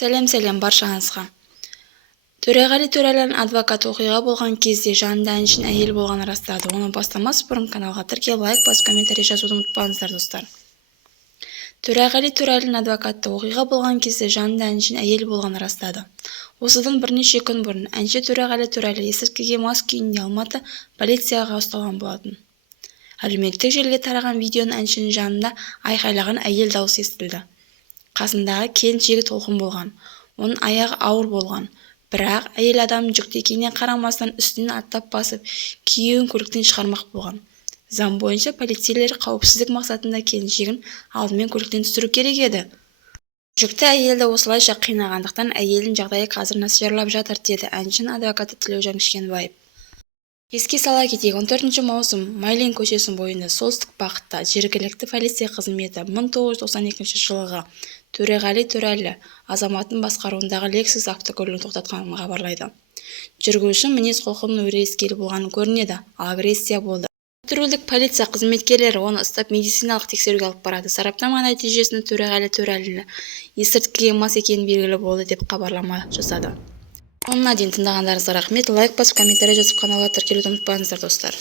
Сәлем баршаңызға. Төреғали Төреәлінің адвокаты оқиға болған кезде жанында әншін әйел болғанын растады. Оны бастамас бұрын каналға тіркеліп, лайк басып, комментарий жазуды ұмытпаңыздар, достар. Төреғали Төреәлінің адвокаты оқиға болған кезде жанында әншін әйел болғанын растады. Осыдан бірнеше күн бұрын әнші Төреғали Төреәлі есірткіге мас күйінде Алматы полицияға ұсталған болатын. Әлеуметтік желіге тараған видеоның әншінің жанында айқайлаған әйел дауысы естілді. Қасындағы келіншегі толқын болған. Оның аяғы ауыр болған. Бірақ әйел адам жүкті екеніне қарамастан үстінен аттап басып, күйеуін көліктен шығармақ болған. Заң бойынша полицейлер қауіпсіздік мақсатында келіншегін алдымен көліктен түсіру керек еді. Жүкті әйелді осылайша қинағандықтан әйелдің жағдайы қазір нашарлап жатыр, деді әншінің адвокаты Тілеужан Кішкенбаев. Еске сала кетейік, 14 маусым Майлин көшесінің бойында солтүстік бағытта жергілікті полиция қызметі 1992 жылғы Төреғали Төреәлі азаматтың басқаруындағы Lexus автокөлігін тоқтатқанын хабарлайды. Жүргізуші мінез-құлқының өрескел болғаны көрінеді, агрессия болды. Патрульдік полиция қызметкерлері оны ұстап медициналық тексеруге алып барады. Сараптама нәтижесінде Төреғали Төреәлі есірткіге мас екені белгілі болды деп хабарлама жасады. Соңына дейін тыңдағандарыңызға рахмет. Лайк басып, комментарий жазып, каналға тіркелуді ұмытпаңыздар, достар.